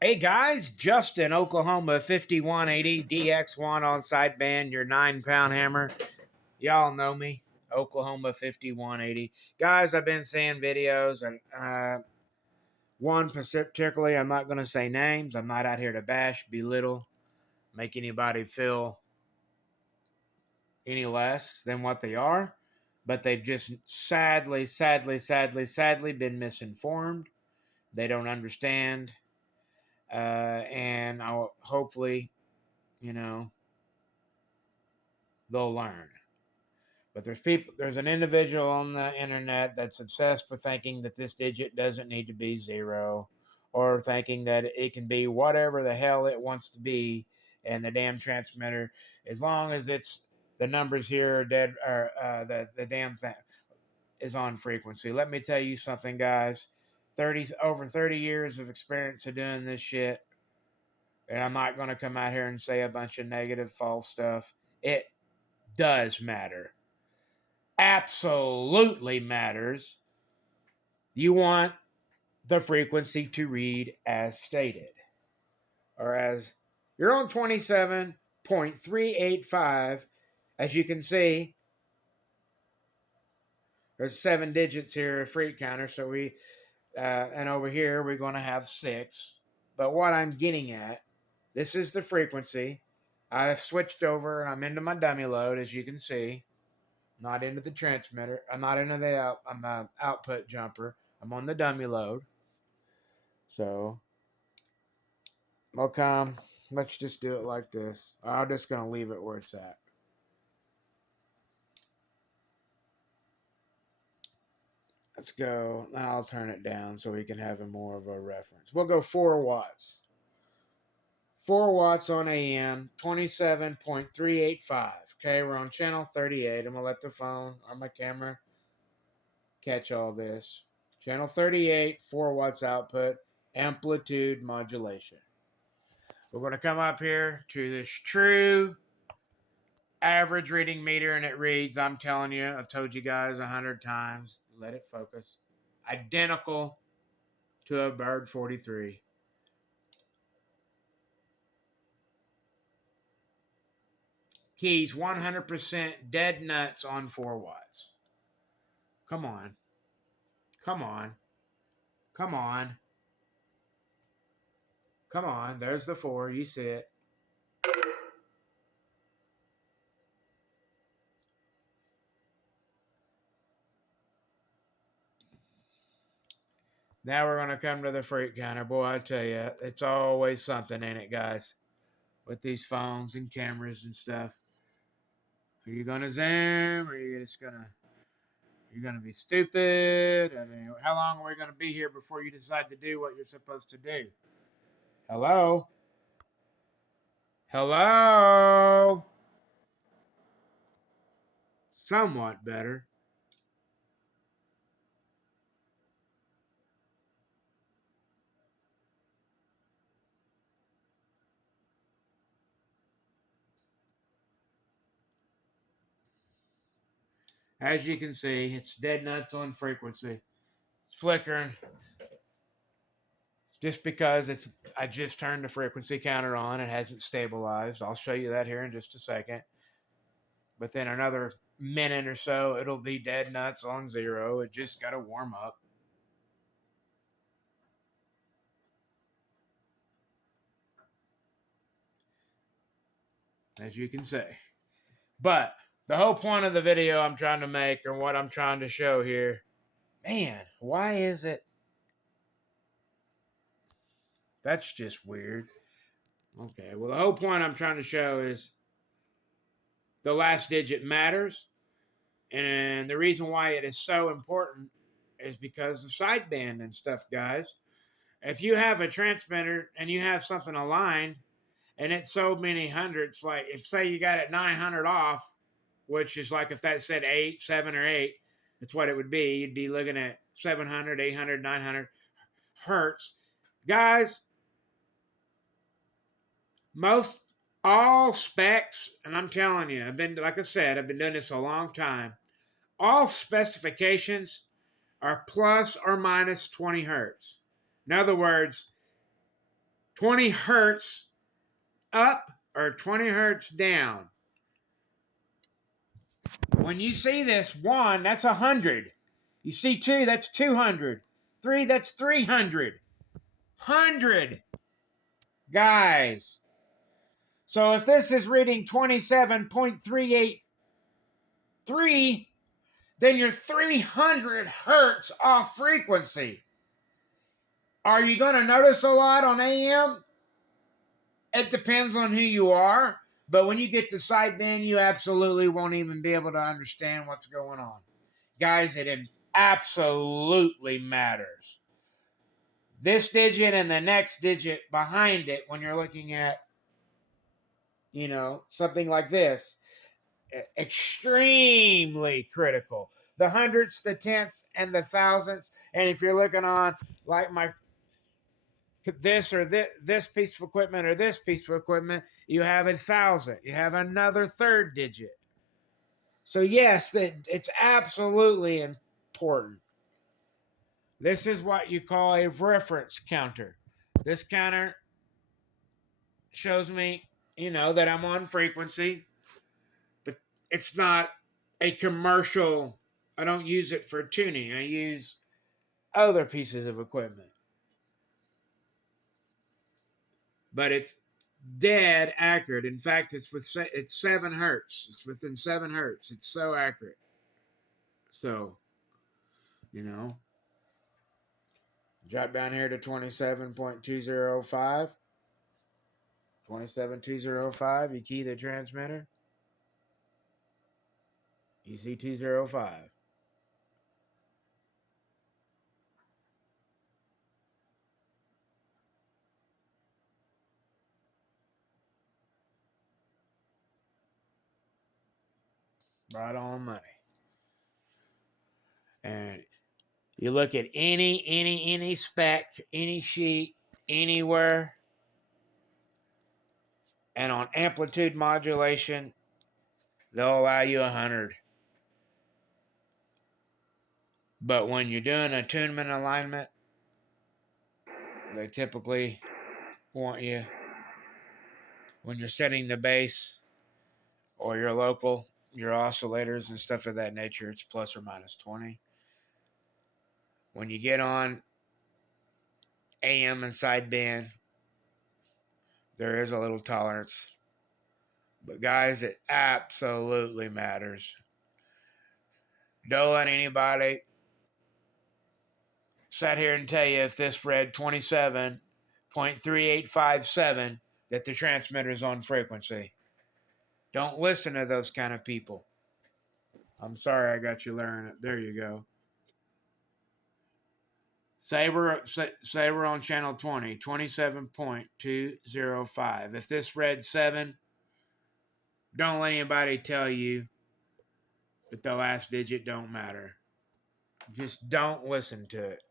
Hey guys, Justin, Oklahoma 5180 DX1 on sideband, your 9 pound hammer. Y'all know me, Oklahoma 5180. Guys, I've been seeing videos, and one particularly, I'm not going to say names. I'm not out here to bash, belittle, make anybody feel any less than what they are, but they've just sadly been misinformed. They don't understand, and I'll hopefully, you know, they'll learn. But there's an individual on the internet that's obsessed with thinking that this digit doesn't need to be zero, or thinking that it can be whatever the hell it wants to be, and the damn transmitter, as long as it's the numbers here are dead, or the damn thing is on frequency. Let me tell you something, guys. Over 30 years of experience of doing this shit, and I'm not going to come out here and say a bunch of negative, false stuff. It does matter. Absolutely matters. You want the frequency to read as stated, or as you're on 27.385. As you can see, there's 7 digits here, a freak counter. So and over here we're going to have 6. But what I'm getting at, this is the frequency. I've switched over and I'm into my dummy load, as you can see. Not into the transmitter. I'm not into the output jumper. I'm on the dummy load. So, okay, let's just do it like this. I'm just going to leave it where it's at. Let's go. Now I'll turn it down so we can have more of a reference. We'll go 4 watts. 4 watts on AM, 27.385. Okay, we're on channel 38. I'm going to let the phone or my camera catch all this. Channel 38, 4 watts output, amplitude modulation. We're going to come up here to this true average reading meter, and it reads, I'm telling you, I've told you guys 100 times, let it focus, identical to a Bird 43. Keys 100% dead nuts on 4 watts. Come on. Come on. Come on. Come on. There's the 4. You see it. Now we're going to come to the freak counter. Boy, I tell you, it's always something in it, guys, with these phones and cameras and stuff. Are you going to zoom, or are you just going to... You're going to be stupid? I mean, how long are we going to be here before you decide to do what you're supposed to do? Hello? Hello? Somewhat better. As you can see, it's dead nuts on frequency. It's flickering. Just because I just turned the frequency counter on, it hasn't stabilized. I'll show you that here in just a second. Within another minute or so, it'll be dead nuts on 0. It just got to warm up. As you can see. But the whole point of the video I'm trying to make, or what I'm trying to show here, man, why is it? That's just weird. Okay, well, the whole point I'm trying to show is the last digit matters. And the reason why it is so important is because of sideband and stuff, guys. If you have a transmitter and you have something aligned and it's so many hundreds, like if say you got it 900 off, which is like if that said 8, 7, or 8, that's what it would be. You'd be looking at 700, 800, 900 hertz. Guys, all specs, and I'm telling you, like I said, I've been doing this a long time. All specifications are plus or minus 20 hertz. In other words, 20 hertz up or 20 hertz down. When you see this 1, that's 100. You see 2, that's 200. 3, that's 300. 100. Guys. So if this is reading 27.383, then you're 300 hertz off frequency. Are you going to notice a lot on AM? It depends on who you are. But when you get to sideband, you absolutely won't even be able to understand what's going on. Guys, it absolutely matters. This digit and the next digit behind it, when you're looking at, something like this, extremely critical. The hundredths, the tenths, and the thousandths. And if you're looking on like this or this piece of equipment or this piece of equipment, you have 1,000. You have another third digit. So yes, it's absolutely important. This is what you call a reference counter. This counter shows me, that I'm on frequency, but it's not a commercial. I don't use it for tuning. I use other pieces of equipment. But it's dead accurate. In fact, it's 7 hertz. It's within 7 hertz. It's so accurate. So, drop down here to 27.205. 27.205. You key the transmitter. You see 205. Right on money. And you look at any spec, any sheet, anywhere, and on amplitude modulation, they'll allow you 100. But when you're doing attunement alignment, they typically want you, when you're setting the bass or your local, your oscillators and stuff of that nature, it's plus or minus 20. When you get on AM and sideband, there is a little tolerance. But guys, it absolutely matters. Don't let anybody sit here and tell you if this read 27.3857 that the transmitter is on frequency. Don't listen to those kind of people. I'm sorry I got you learning it. There you go. Saber on channel 20, 27.205. If this read 7, don't let anybody tell you that the last digit don't matter. Just don't listen to it.